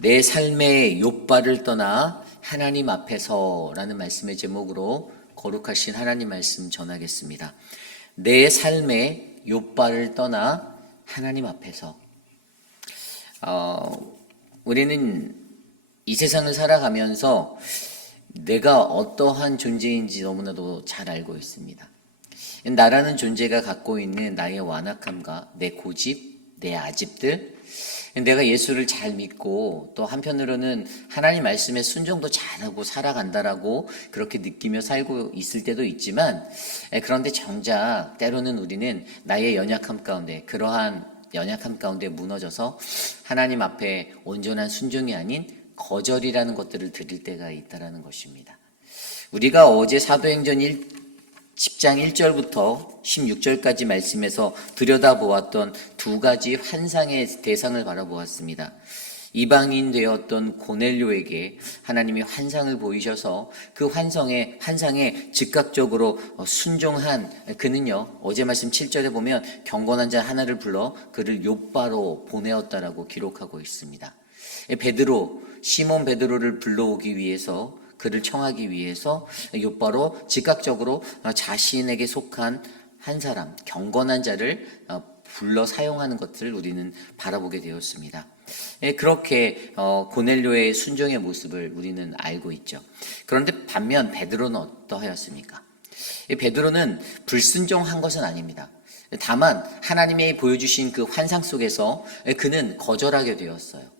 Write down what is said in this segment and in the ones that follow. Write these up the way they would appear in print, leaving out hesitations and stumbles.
내 삶의 욥바를 떠나 하나님 앞에서라는 말씀의 제목으로 거룩하신 하나님 말씀 전하겠습니다. 내 삶의 욥바를 떠나 하나님 앞에서. 우리는 이 세상을 살아가면서 내가 어떠한 존재인지 너무나도 잘 알고 있습니다. 나라는 존재가 갖고 있는 나의 완악함과 내 고집, 내 아집들, 내가 예수를 잘 믿고 또 한편으로는 하나님 말씀에 순종도 잘하고 살아간다라고 그렇게 느끼며 살고 있을 때도 있지만, 그런데 정작 때로는 우리는 나의 연약함 가운데, 그러한 연약함 가운데 무너져서 하나님 앞에 온전한 순종이 아닌 거절이라는 것들을 드릴 때가 있다라는 것입니다. 우리가 어제 사도행전 10장 1절부터 16절까지 말씀에서 들여다보았던 두 가지 환상의 대상을 바라보았습니다. 이방인 되었던 고넬료에게 하나님이 환상을 보이셔서 그 환상에 즉각적으로 순종한 그는요, 어제 말씀 7절에 보면 경건한 자 하나를 불러 그를 욥바로 보내었다라고 기록하고 있습니다. 시몬 베드로를 불러오기 위해서, 그를 청하기 위해서 욥바로 즉각적으로 자신에게 속한 한 사람, 경건한 자를 불러 사용하는 것들을 우리는 바라보게 되었습니다. 그렇게 고넬료의 순종의 모습을 우리는 알고 있죠. 그런데 반면 베드로는 어떠하였습니까? 베드로는 불순종한 것은 아닙니다. 다만 하나님이 보여주신 그 환상 속에서 그는 거절하게 되었어요.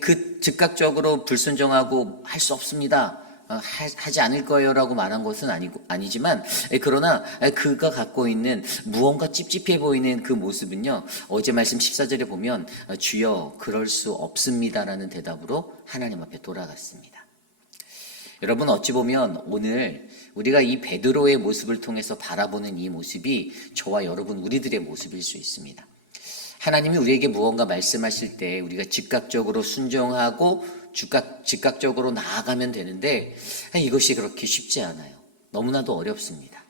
그 즉각적으로 불순종하고 할 수 없습니다, 하지 않을 거예요라고 말한 것은 아니지만, 그러나 그가 갖고 있는 무언가 찝찝해 보이는 그 모습은요, 어제 말씀 14절에 보면 주여 그럴 수 없습니다라는 대답으로 하나님 앞에 돌아갔습니다. 여러분, 어찌 보면 오늘 우리가 이 베드로의 모습을 통해서 바라보는 이 모습이 저와 여러분 우리들의 모습일 수 있습니다. 하나님이 우리에게 무언가 말씀하실 때 우리가 즉각적으로 순종하고 즉각적으로 나아가면 되는데, 이것이 그렇게 쉽지 않아요. 너무나도 어렵습니다.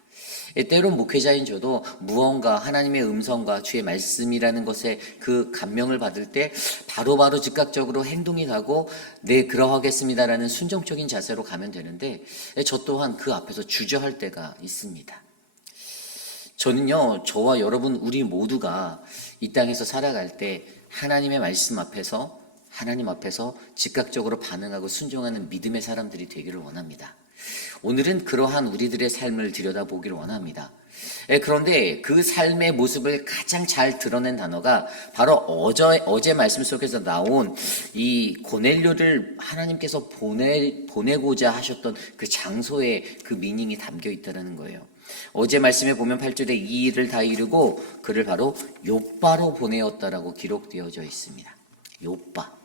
때론 목회자인 저도 무언가 하나님의 음성과 주의 말씀이라는 것에 그 감명을 받을 때 바로바로 즉각적으로 행동이 가고 네, 그러하겠습니다라는 순종적인 자세로 가면 되는데, 저 또한 그 앞에서 주저할 때가 있습니다. 저는요, 저와 여러분 우리 모두가 이 땅에서 살아갈 때 하나님 앞에서 즉각적으로 반응하고 순종하는 믿음의 사람들이 되기를 원합니다. 오늘은 그러한 우리들의 삶을 들여다보기를 원합니다. 그런데 그 삶의 모습을 가장 잘 드러낸 단어가 바로 어제 말씀 속에서 나온 이 고넬료를 하나님께서 보내고자 하셨던 그 장소에 그 미닝이 담겨 있다는 거예요. 어제 말씀에 보면 8절에 이 일을 다 이루고 그를 바로 욥바로 보내었다라고 기록되어져 있습니다. 욥바.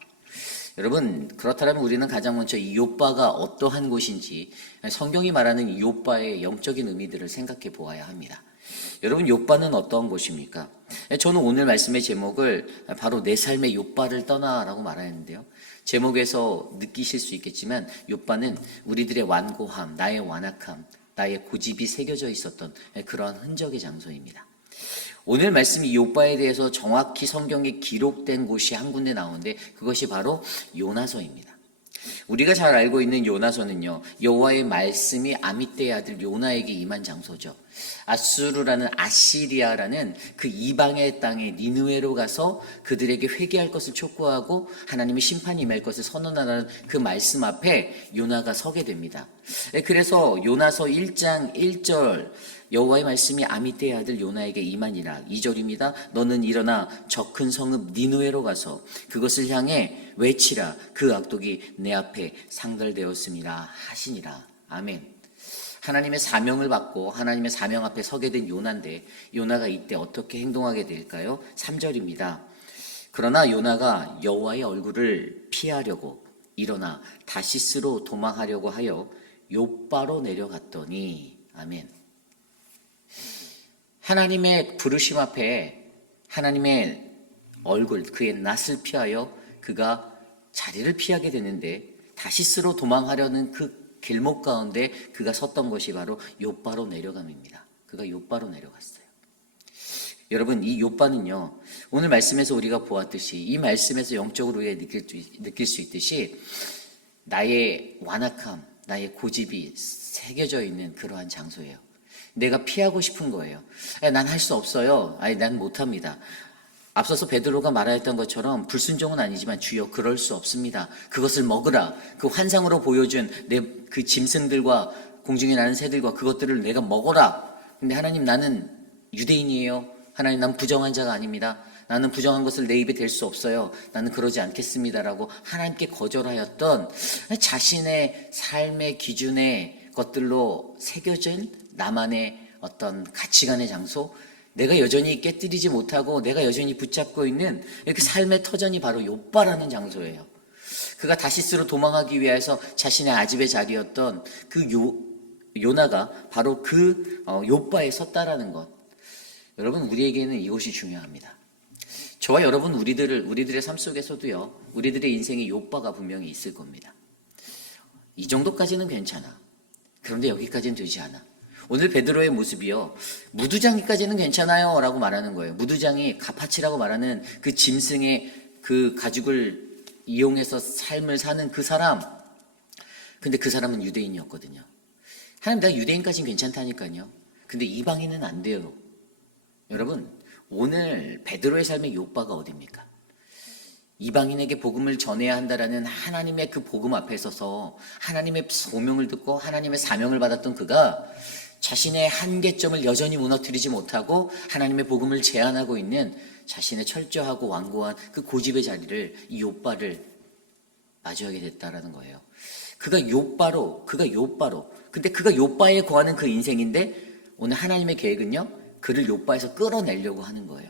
여러분, 그렇다면 우리는 가장 먼저 이 욥바가 어떠한 곳인지, 성경이 말하는 이 욥바의 영적인 의미들을 생각해 보아야 합니다. 여러분, 욥바는 어떠한 곳입니까? 저는 오늘 말씀의 제목을 바로 내 삶의 욥바를 떠나라고 말하는데요, 제목에서 느끼실 수 있겠지만 욥바는 우리들의 완고함, 나의 완악함, 나의 고집이 새겨져 있었던 그러한 흔적의 장소입니다. 오늘 말씀 이 욥바에 대해서 정확히 성경에 기록된 곳이 한 군데 나오는데, 그것이 바로 요나서입니다. 우리가 잘 알고 있는 요나서는요, 여호와의 말씀이 아미떼의 아들 요나에게 임한 장소죠. 아시리아라는 그 이방의 땅에 니느웨로 가서 그들에게 회개할 것을 촉구하고 하나님의 심판이 임할 것을 선언하는 그 말씀 앞에 요나가 서게 됩니다. 그래서 요나서 1장 1절, 여호와의 말씀이 아미떼의 아들 요나에게 임하니라. 2절입니다. 너는 일어나 저 큰 성읍 니느웨로 가서 그것을 향해 외치라. 그 악독이 내 앞에 상달되었음이라 하시니라. 아멘. 하나님의 사명을 받고 하나님의 사명 앞에 서게 된 요나인데, 요나가 이때 어떻게 행동하게 될까요? 3절입니다. 그러나 요나가 여호와의 얼굴을 피하려고 일어나 다시스로 도망하려고 하여 욥바로 내려갔더니, 아멘. 하나님의 부르심 앞에 하나님의 얼굴, 그의 낯을 피하여 그가 자리를 피하게 되는데, 다시스로 도망하려는 그 길목 가운데 그가 섰던 것이 바로 욥바로 내려감입니다. 그가 욥바로 내려갔어요. 여러분, 이 욥바는요, 오늘 말씀에서 우리가 보았듯이, 이 말씀에서 영적으로 우리가 느낄 수 있듯이 나의 완악함, 나의 고집이 새겨져 있는 그러한 장소예요. 내가 피하고 싶은 거예요. 난 할 수 없어요. 난 못합니다. 앞서서 베드로가 말하였던 것처럼 불순종은 아니지만 주여 그럴 수 없습니다. 그것을 먹으라. 그 환상으로 보여준 내 그 짐승들과 공중에 나는 새들과 그것들을 내가 먹어라. 근데 하나님, 나는 유대인이에요. 하나님, 난 부정한 자가 아닙니다. 나는 부정한 것을 내 입에 댈 수 없어요. 나는 그러지 않겠습니다라고 하나님께 거절하였던 자신의 삶의 기준의 것들로 새겨진 나만의 어떤 가치관의 장소, 내가 여전히 깨뜨리지 못하고 내가 여전히 붙잡고 있는 그 삶의 터전이 바로 욥바라는 장소예요. 그가 다시스로 도망하기 위해서 자신의 아집의 자리였던 그 요나가 바로 그 욥바에 섰다라는 것. 여러분, 우리에게는 이것이 중요합니다. 저와 여러분, 우리들의 삶 속에서도요, 우리들의 인생에 욥바가 분명히 있을 겁니다. 이 정도까지는 괜찮아. 그런데 여기까지는 되지 않아. 오늘 베드로의 모습이요, 무두장이까지는 괜찮아요 라고 말하는 거예요. 무두장이 가파치라고 말하는 그 짐승의 그 가죽을 이용해서 삶을 사는 그 사람. 근데 그 사람은 유대인이었거든요. 하나님, 내가 유대인까지는 괜찮다니까요. 근데 이방인은 안 돼요. 여러분, 오늘 베드로의 삶의 욥바가 어디입니까? 이방인에게 복음을 전해야 한다라는 하나님의 그 복음 앞에 서서 하나님의 소명을 듣고 하나님의 사명을 받았던 그가 자신의 한계점을 여전히 무너뜨리지 못하고 하나님의 복음을 제안하고 있는 자신의 철저하고 완고한 그 고집의 자리를, 이 욥바를 마주하게 됐다라는 거예요. 그가 욥바로 근데 그가 욥바에 거하는 그 인생인데 오늘 하나님의 계획은요, 그를 욥바에서 끌어내려고 하는 거예요.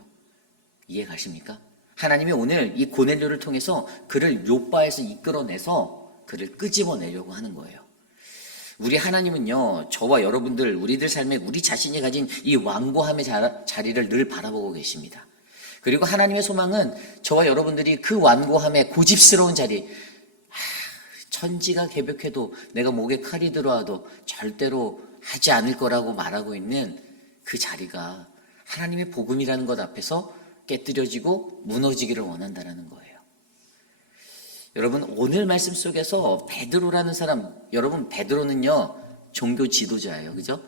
이해 가십니까? 하나님이 오늘 이 고넬료를 통해서 그를 욥바에서 이끌어내서 그를 끄집어내려고 하는 거예요. 우리 하나님은요, 저와 여러분들, 우리들 삶에 우리 자신이 가진 이 완고함의 자리를 늘 바라보고 계십니다. 그리고 하나님의 소망은 저와 여러분들이 그 완고함의 고집스러운 자리, 천지가 개벽해도 내가 목에 칼이 들어와도 절대로 하지 않을 거라고 말하고 있는 그 자리가 하나님의 복음이라는 것 앞에서 깨뜨려지고 무너지기를 원한다는 거예요. 여러분, 오늘 말씀 속에서 베드로라는 사람, 여러분, 베드로는요, 종교 지도자예요. 그죠?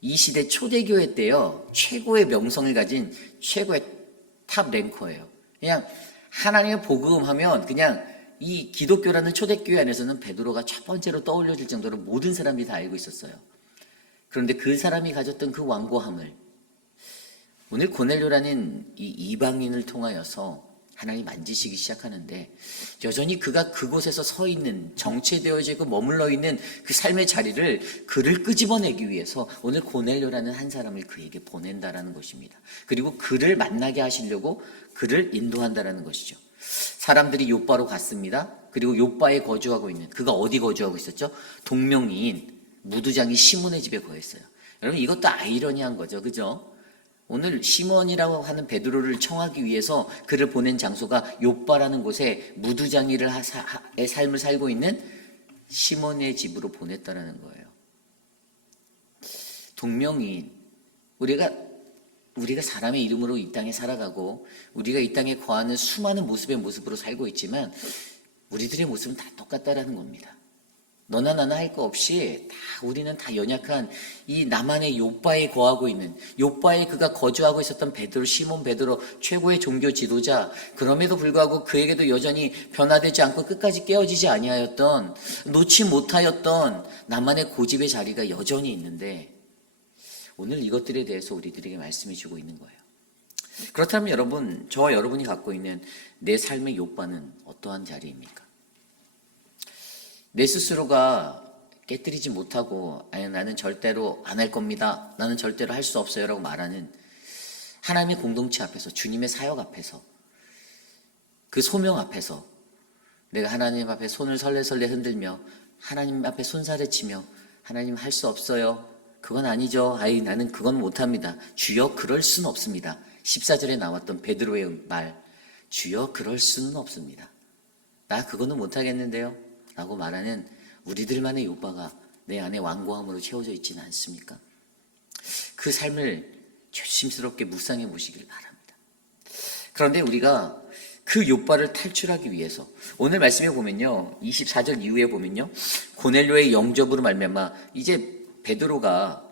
이 시대 초대교회 때요, 최고의 명성을 가진 최고의 탑 랭커예요. 그냥 하나님의 복음 하면 그냥 이 기독교라는 초대교회 안에서는 베드로가 첫 번째로 떠올려질 정도로 모든 사람들이 다 알고 있었어요. 그런데 그 사람이 가졌던 그 완고함을 오늘 고넬료라는 이 이방인을 통하여서 하나님 만지시기 시작하는데 여전히 그가 그곳에서 서 있는, 정체되어지고 머물러 있는 그 삶의 자리를 그를 끄집어내기 위해서 오늘 고넬료라는 한 사람을 그에게 보낸다라는 것입니다. 그리고 그를 만나게 하시려고 그를 인도한다라는 것이죠. 사람들이 욥바로 갔습니다. 그리고 욥바에 거주하고 있는, 그가 어디 거주하고 있었죠? 동명이인 무두장이 시몬의 집에 거했어요. 여러분, 이것도 아이러니한 거죠. 그죠? 오늘 시몬이라고 하는 베드로를 청하기 위해서 그를 보낸 장소가 욥바라는 곳에 무두장이의 삶을 살고 있는 시몬의 집으로 보냈다라는 거예요. 동명이인, 우리가 사람의 이름으로 이 땅에 살아가고 우리가 이 땅에 거하는 수많은 모습으로 살고 있지만 우리들의 모습은 다 똑같다라는 겁니다. 너나 나나 할 거 없이 우리는 다 연약한 이 나만의 욥바에 거하고 있는, 욥바에 그가 거주하고 있었던 베드로, 시몬 베드로, 최고의 종교 지도자, 그럼에도 불구하고 그에게도 여전히 변화되지 않고 끝까지 깨어지지 아니하였던, 놓지 못하였던 나만의 고집의 자리가 여전히 있는데 오늘 이것들에 대해서 우리들에게 말씀해 주고 있는 거예요. 그렇다면 여러분, 저와 여러분이 갖고 있는 내 삶의 욥바는 어떠한 자리입니까? 내 스스로가 깨뜨리지 못하고 나는 절대로 안 할 겁니다. 나는 절대로 할 수 없어요 라고 말하는 하나님의 공동체 앞에서, 주님의 사역 앞에서, 그 소명 앞에서 내가 하나님 앞에 손을 설레설레 흔들며 하나님 앞에 손살을 치며 하나님 할 수 없어요. 그건 아니죠. 나는 그건 못합니다. 주여 그럴 수는 없습니다. 14절에 나왔던 베드로의 말, 주여 그럴 수는 없습니다. 나 그거는 못하겠는데요 라고 말하는 우리들만의 욥바가 내 안에 완고함으로 채워져 있지는 않습니까? 그 삶을 조심스럽게 묵상해 보시길 바랍니다. 그런데 우리가 그 욥바를 탈출하기 위해서 오늘 말씀에 보면요, 24절 이후에 보면요, 고넬료의 영접으로 말미암아 이제 베드로가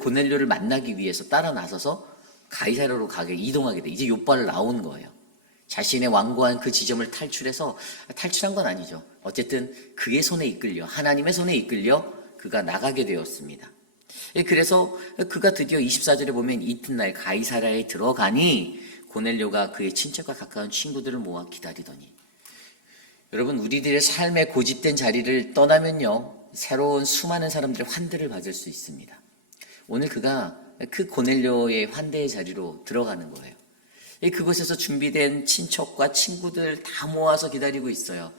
고넬료를 만나기 위해서 따라 나서서 가이사랴로 이동하게 돼. 이제 욥바를 나온 거예요. 자신의 완고한 그 지점을 탈출해서, 탈출한 건 아니죠. 어쨌든 그의 손에 이끌려, 하나님의 손에 이끌려 그가 나가게 되었습니다. 그래서 그가 드디어 24절에 보면 이튿날 가이사랴에 들어가니 고넬료가 그의 친척과 가까운 친구들을 모아 기다리더니, 여러분, 우리들의 삶의 고집된 자리를 떠나면요, 새로운 수많은 사람들의 환대를 받을 수 있습니다. 오늘 그가 그 고넬료의 환대의 자리로 들어가는 거예요. 그곳에서 준비된 친척과 친구들 다 모아서 기다리고 있어요.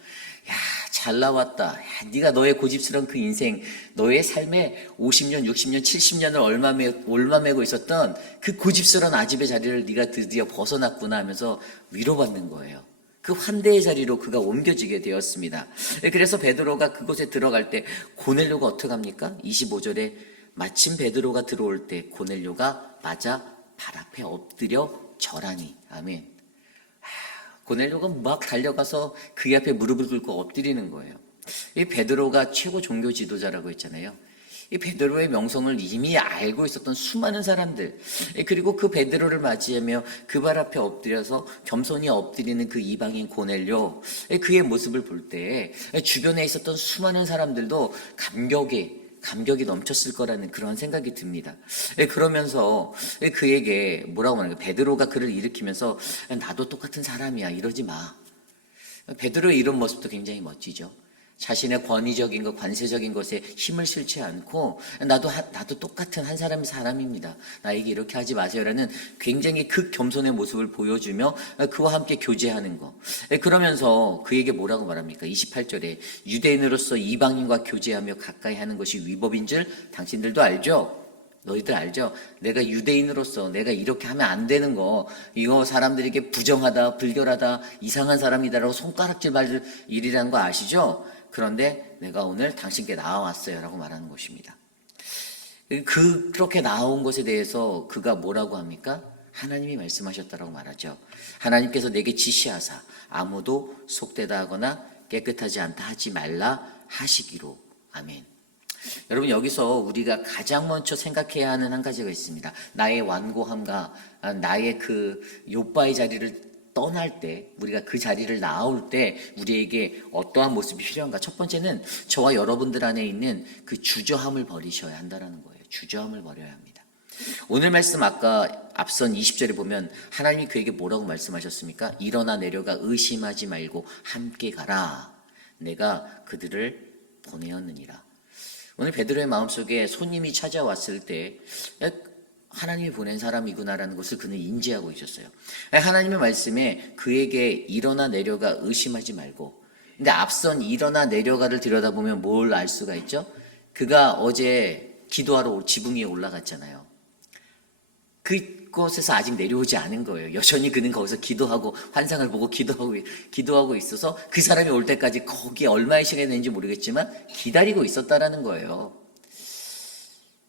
야, 잘 나왔다. 야, 네가 너의 고집스러운 그 인생, 너의 삶에 50년, 60년, 70년을 올마매고 있었던 그 고집스러운 아집의 자리를 네가 드디어 벗어났구나 하면서 위로받는 거예요. 그 환대의 자리로 그가 옮겨지게 되었습니다. 그래서 베드로가 그곳에 들어갈 때 고넬료가 어떻게 합니까? 25절에 마침 베드로가 들어올 때 고넬료가 맞아 발 앞에 엎드려 절하니. 아멘. 고넬료가 막 달려가서 그의 앞에 무릎을 꿇고 엎드리는 거예요. 이 베드로가 최고 종교 지도자라고 했잖아요. 이 베드로의 명성을 이미 알고 있었던 수많은 사람들, 그리고 그 베드로를 맞이하며 그 발 앞에 엎드려서 겸손히 엎드리는 그 이방인 고넬료, 그의 모습을 볼 때 주변에 있었던 수많은 사람들도 감격이 넘쳤을 거라는 그런 생각이 듭니다. 그러면서 그에게 뭐라고 말하는 거예요? 베드로가 그를 일으키면서 나도 똑같은 사람이야, 이러지 마. 베드로의 이런 모습도 굉장히 멋지죠. 자신의 권위적인 것, 관세적인 것에 힘을 실지 않고 나도 똑같은 한 사람입니다. 나에게 이렇게 하지 마세요라는 굉장히 극겸손의 모습을 보여주며 그와 함께 교제하는 거. 그러면서 그에게 뭐라고 말합니까? 28절에 유대인으로서 이방인과 교제하며 가까이 하는 것이 위법인 줄 당신들도 알죠? 너희들 알죠? 내가 유대인으로서 내가 이렇게 하면 안 되는 거, 이거 사람들에게 부정하다, 불결하다, 이상한 사람이다라고 손가락질 받을 일이라는 거 아시죠? 그런데 내가 오늘 당신께 나와왔어요 라고 말하는 것입니다. 그렇게 나온 것에 대해서 그가 뭐라고 합니까? 하나님이 말씀하셨다라고 말하죠. 하나님께서 내게 지시하사 아무도 속되다 하거나 깨끗하지 않다 하지 말라 하시기로. 아멘. 여러분, 여기서 우리가 가장 먼저 생각해야 하는 한 가지가 있습니다. 나의 완고함과 나의 그 욥바의 자리를 떠날 때, 우리가 그 자리를 나올 때 우리에게 어떠한 모습이 필요한가? 첫 번째는 저와 여러분들 안에 있는 그 주저함을 버리셔야 한다는 거예요. 주저함을 버려야 합니다. 오늘 말씀 아까 앞선 20절에 보면 하나님이 그에게 뭐라고 말씀하셨습니까? 일어나 내려가 의심하지 말고 함께 가라. 내가 그들을 보내었느니라. 오늘 베드로의 마음속에 손님이 찾아왔을 때 하나님이 보낸 사람이구나라는 것을 그는 인지하고 있었어요. 하나님의 말씀에 그에게 일어나 내려가 의심하지 말고, 근데 앞선 일어나 내려가를 들여다보면 뭘 알 수가 있죠? 그가 어제 기도하러 지붕 위에 올라갔잖아요. 그곳에서 아직 내려오지 않은 거예요. 여전히 그는 거기서 기도하고 환상을 보고 기도하고 있어서 그 사람이 올 때까지 거기에 얼마의 시간이 되는지 모르겠지만 기다리고 있었다라는 거예요.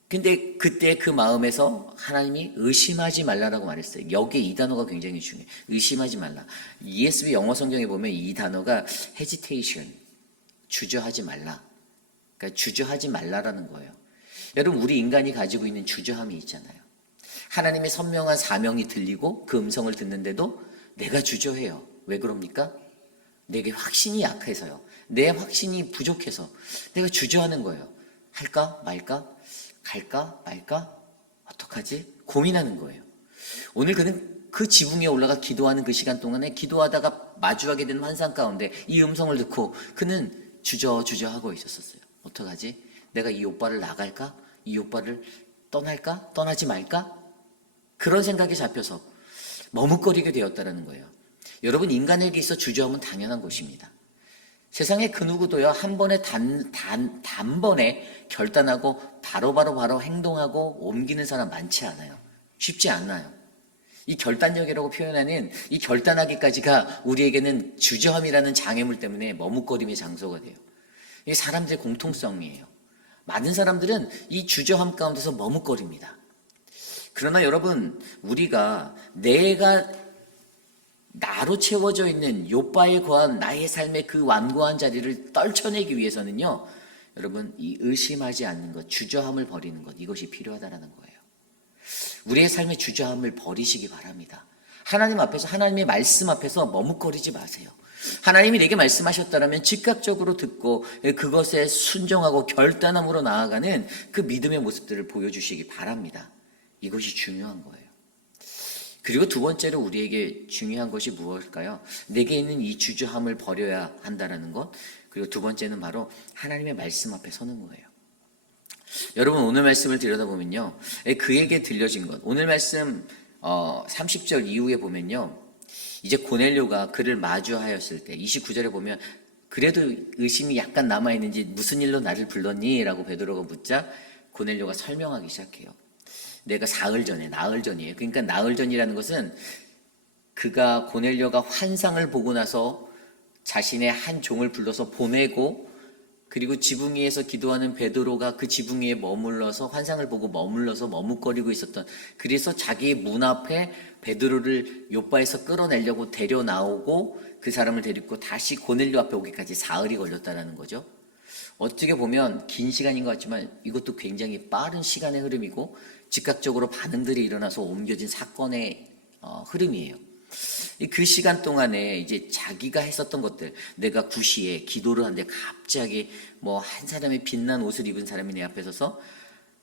근데 그때 그 마음에서 하나님이 의심하지 말라라고 말했어요. 여기에 이 단어가 굉장히 중요해요. 의심하지 말라. ESV 영어 성경에 보면 이 단어가 hesitation, 주저하지 말라. 그러니까 주저하지 말라라는 거예요. 여러분, 우리 인간이 가지고 있는 주저함이 있잖아요. 하나님의 선명한 사명이 들리고 그 음성을 듣는데도 내가 주저해요. 왜 그럽니까? 내게 확신이 약해서요. 내 확신이 부족해서 내가 주저하는 거예요. 할까 말까? 갈까 말까? 어떡하지? 고민하는 거예요. 오늘 그는 그 지붕에 올라가 기도하는 그 시간 동안에 기도하다가 마주하게 된 환상 가운데 이 음성을 듣고 그는 주저하고 있었어요. 어떡하지? 내가 이 욥바를 나갈까? 이 욥바를 떠날까? 떠나지 말까? 그런 생각이 잡혀서 머뭇거리게 되었다는 거예요. 여러분, 인간에게 있어 주저함은 당연한 것입니다. 세상에 그 누구도요, 한 번에 단번에 결단하고 바로 행동하고 옮기는 사람 많지 않아요. 쉽지 않나요? 이 결단력이라고 표현하는 이 결단하기까지가 우리에게는 주저함이라는 장애물 때문에 머뭇거림의 장소가 돼요. 이게 사람들의 공통성이에요. 많은 사람들은 이 주저함 가운데서 머뭇거립니다. 그러나 여러분, 우리가 내가 나로 채워져 있는 욥바에 거한 나의 삶의 그 완고한 자리를 떨쳐내기 위해서는요, 여러분, 이 의심하지 않는 것, 주저함을 버리는 것, 이것이 필요하다는 거예요. 우리의 삶의 주저함을 버리시기 바랍니다. 하나님 앞에서, 하나님의 말씀 앞에서 머뭇거리지 마세요. 하나님이 내게 말씀하셨다면 즉각적으로 듣고 그것에 순종하고 결단함으로 나아가는 그 믿음의 모습들을 보여주시기 바랍니다. 이것이 중요한 거예요. 그리고 두 번째로 우리에게 중요한 것이 무엇일까요? 내게 있는 이 주저함을 버려야 한다는 것. 그리고 두 번째는 바로 하나님의 말씀 앞에 서는 거예요. 여러분, 오늘 말씀을 들여다보면요, 그에게 들려진 것, 오늘 말씀 30절 이후에 보면요, 이제 고넬료가 그를 마주하였을 때 29절에 보면 그래도 의심이 약간 남아있는지 무슨 일로 나를 불렀니? 라고 베드로가 묻자 고넬료가 설명하기 시작해요. 내가 나흘 전이에요. 그러니까 나흘 전이라는 것은 그가 고넬료가 환상을 보고 나서 자신의 한 종을 불러서 보내고, 그리고 지붕 위에서 기도하는 베드로가 그 지붕 위에 머물러서 환상을 보고 머물러서 머뭇거리고 있었던, 그래서 자기의 문 앞에 베드로를 욥바에서 끌어내려고 데려 나오고 그 사람을 데리고 다시 고넬료 앞에 오기까지 사흘이 걸렸다는 거죠. 어떻게 보면 긴 시간인 것 같지만 이것도 굉장히 빠른 시간의 흐름이고 즉각적으로 반응들이 일어나서 옮겨진 사건의 흐름이에요. 그 시간 동안에 이제 자기가 했었던 것들, 내가 구시에 기도를 하는데 갑자기 뭐 한 사람의 빛난 옷을 입은 사람이 내 앞에 서서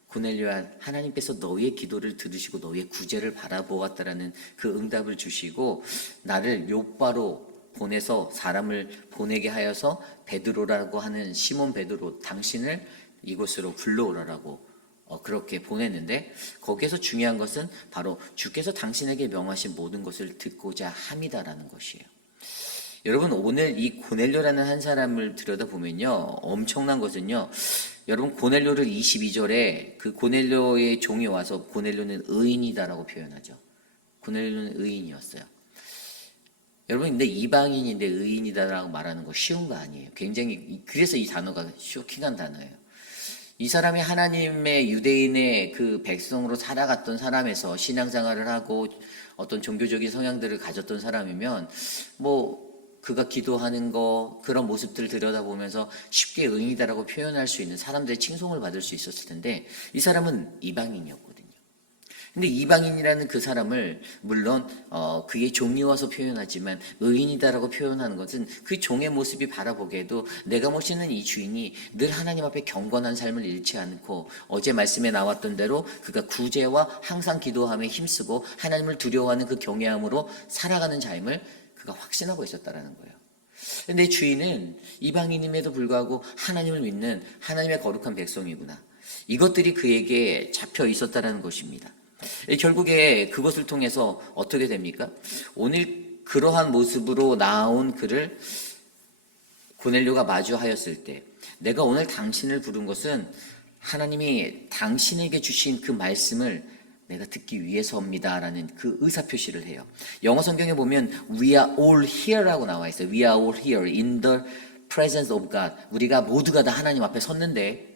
고넬료야, 하나님께서 너의 기도를 들으시고 너의 구제를 바라보았다라는 그 응답을 주시고 나를 욥바로 보내서 사람을 보내게 하여서 베드로라고 하는 시몬 베드로, 당신을 이곳으로 불러오라라고 그렇게 보냈는데, 거기에서 중요한 것은 바로 주께서 당신에게 명하신 모든 것을 듣고자 함이다라는 것이에요. 여러분, 오늘 이 고넬료라는 한 사람을 들여다보면요, 엄청난 것은요, 여러분, 고넬료를 22절에 그 고넬료의 종이 와서 고넬료는 의인이다라고 표현하죠. 고넬료는 의인이었어요. 여러분, 근데 이방인인데 의인이다라고 말하는 거 쉬운 거 아니에요. 굉장히, 그래서 이 단어가 쇼킹한 단어예요. 이 사람이 하나님의 유대인의 그 백성으로 살아갔던 사람에서 신앙생활을 하고 어떤 종교적인 성향들을 가졌던 사람이면 뭐 그가 기도하는 거, 그런 모습들을 들여다보면서 쉽게 의인이다라고 표현할 수 있는, 사람들의 칭송을 받을 수 있었을 텐데 이 사람은 이방인이었거든요. 근데 이방인이라는 그 사람을 물론 그의 종이 와서 표현하지만 의인이다라고 표현하는 것은 그 종의 모습이 바라보기에도 내가 모시는 이 주인이 늘 하나님 앞에 경건한 삶을 잃지 않고 어제 말씀에 나왔던 대로 그가 구제와 항상 기도함에 힘쓰고 하나님을 두려워하는 그 경외함으로 살아가는 자임을 그가 확신하고 있었다라는 거예요. 근데 주인은 이방인임에도 불구하고 하나님을 믿는 하나님의 거룩한 백성이구나, 이것들이 그에게 잡혀 있었다라는 것입니다. 결국에 그것을 통해서 어떻게 됩니까? 오늘 그러한 모습으로 나온 그를 고넬료가 마주하였을 때, 내가 오늘 당신을 부른 것은 하나님이 당신에게 주신 그 말씀을 내가 듣기 위해서입니다라는 그 의사표시를 해요. 영어 성경에 보면 We are all here라고 나와 있어요. We are all here in the presence of God. 우리가 모두가 다 하나님 앞에 섰는데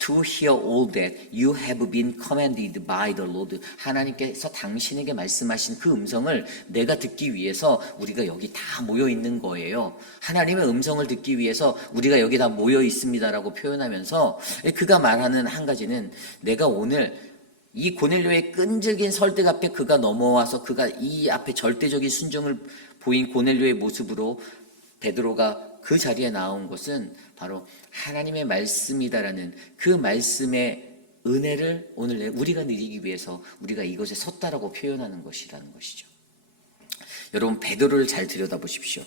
To hear all that you have been commanded by the Lord. 하나님께서 당신에게 말씀하신 그 음성을 내가 듣기 위해서 우리가 여기 다 모여 있는 거예요. 하나님의 음성을 듣기 위해서 우리가 여기 다 모여 있습니다라고 표현하면서 그가 말하는 한 가지는, 내가 오늘 이 고넬료의 끈질긴 설득 앞에 그가 넘어와서 그가 이 앞에 절대적인 순종을 보인 고넬료의 모습으로 베드로가 그 자리에 나온 것은 바로 하나님의 말씀이다라는 그 말씀의 은혜를 오늘 우리가 누리기 위해서 우리가 이것에 섰다라고 표현하는 것이라는 것이죠. 여러분, 베드로를 잘 들여다보십시오.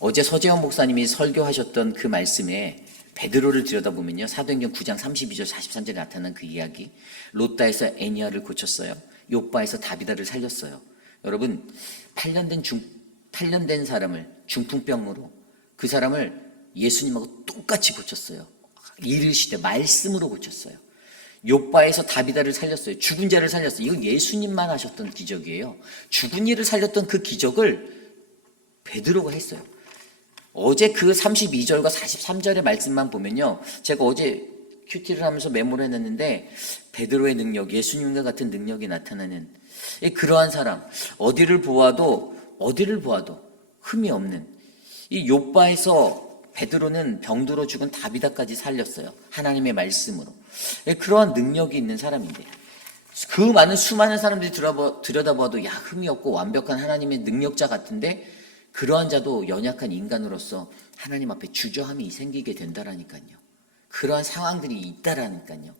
어제 서재원 목사님이 설교하셨던 그 말씀에 베드로를 들여다보면요, 사도행전 9장 32절 43절에 나타난 그 이야기, 롯다에서 애니아를 고쳤어요. 욥바에서 다비다를 살렸어요. 여러분, 8년 된 사람을 중풍병으로, 그 사람을 예수님하고 똑같이 고쳤어요. 이르시되 말씀으로 고쳤어요. 욥바에서 다비다를 살렸어요. 죽은 자를 살렸어요. 이건 예수님만 하셨던 기적이에요. 죽은 이를 살렸던 그 기적을 베드로가 했어요. 어제 그 32절과 43절의 말씀만 보면요, 제가 어제 큐티를 하면서 메모를 해놨는데 베드로의 능력, 예수님과 같은 능력이 나타나는 그러한 사람, 어디를 보아도 흠이 없는 이 욥바에서 베드로는 병들어 죽은 다비다까지 살렸어요. 하나님의 말씀으로. 그러한 능력이 있는 사람인데 그 많은 수많은 사람들이 들여다봐도 흠이 없고 완벽한 하나님의 능력자 같은데 그러한 자도 연약한 인간으로서 하나님 앞에 주저함이 생기게 된다라니까요. 그러한 상황들이 있다라니까요.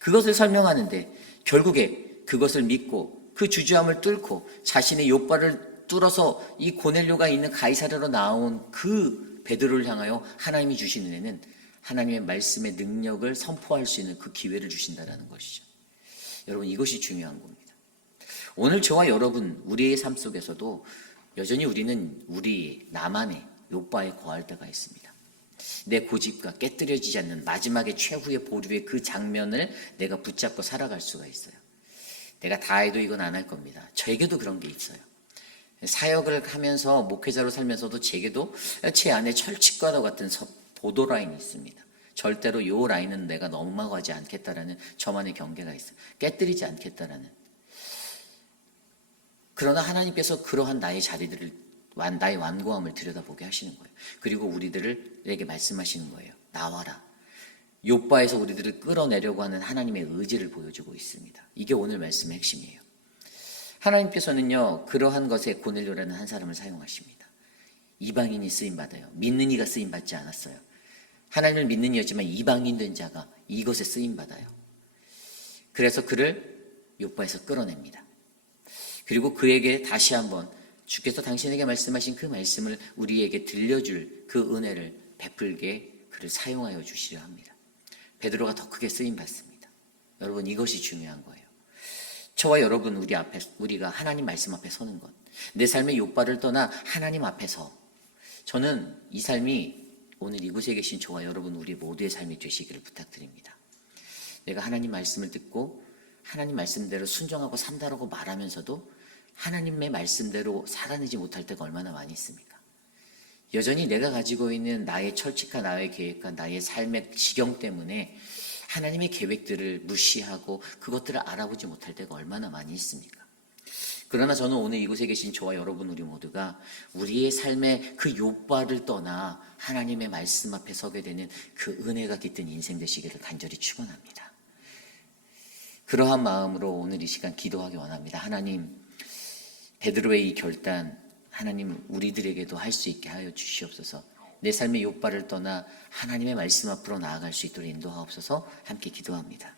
그것을 설명하는데 결국에 그것을 믿고 그 주저함을 뚫고 자신의 욥바를 뚫어서 이 고넬료가 있는 가이사랴로 나온 그 베드로를 향하여 하나님이 주신 은혜는 하나님의 말씀의 능력을 선포할 수 있는 그 기회를 주신다라는 것이죠. 여러분, 이것이 중요한 겁니다. 오늘 저와 여러분, 우리의 삶 속에서도 여전히 우리는 나만의 욥바에 거할 때가 있습니다. 내 고집과 깨뜨려지지 않는 마지막에 최후의 보류의 그 장면을 내가 붙잡고 살아갈 수가 있어요. 내가 다 해도 이건 안 할 겁니다. 저에게도 그런 게 있어요. 사역을 하면서 목회자로 살면서도 제게도 제 안에 철칙과도 같은 보도라인이 있습니다. 절대로 이 라인은 내가 넘어가지 않겠다라는 저만의 경계가 있어요. 깨뜨리지 않겠다라는. 그러나 하나님께서 그러한 나의 자리들을, 나의 완고함을 들여다보게 하시는 거예요. 그리고 우리들에게 말씀하시는 거예요. 나와라. 욥바에서 우리들을 끌어내려고 하는 하나님의 의지를 보여주고 있습니다. 이게 오늘 말씀의 핵심이에요. 하나님께서는요, 그러한 것에 고넬료라는 한 사람을 사용하십니다. 이방인이 쓰임받아요. 믿는 이가 쓰임받지 않았어요. 하나님을 믿는 이였지만 이방인 된 자가 이것에 쓰임받아요. 그래서 그를 욥바에서 끌어냅니다. 그리고 그에게 다시 한번 주께서 당신에게 말씀하신 그 말씀을 우리에게 들려줄 그 은혜를 베풀게 그를 사용하여 주시려 합니다. 베드로가 더 크게 쓰임받습니다. 여러분, 이것이 중요한 거예요. 저와 여러분, 우리가 하나님 말씀 앞에 서는 것, 내 삶의 욥바를 떠나 하나님 앞에서, 저는 이 삶이 오늘 이곳에 계신 저와 여러분 우리 모두의 삶이 되시기를 부탁드립니다. 내가 하나님 말씀을 듣고 하나님 말씀대로 순종하고 산다라고 말하면서도 하나님의 말씀대로 살아내지 못할 때가 얼마나 많이 있습니까? 여전히 내가 가지고 있는 나의 철칙과 나의 계획과 나의 삶의 지경 때문에 하나님의 계획들을 무시하고 그것들을 알아보지 못할 때가 얼마나 많이 있습니까? 그러나 저는 오늘 이곳에 계신 저와 여러분 우리 모두가 우리의 삶의 그 욥바를 떠나 하나님의 말씀 앞에 서게 되는 그 은혜가 깃든 인생 되시기를 간절히 축원합니다. 그러한 마음으로 오늘 이 시간 기도하기 원합니다. 하나님, 베드로의 이 결단, 하나님 우리들에게도 할 수 있게 하여 주시옵소서. 내 삶의 욥바를 떠나 하나님의 말씀 앞으로 나아갈 수 있도록 인도하옵소서. 함께 기도합니다.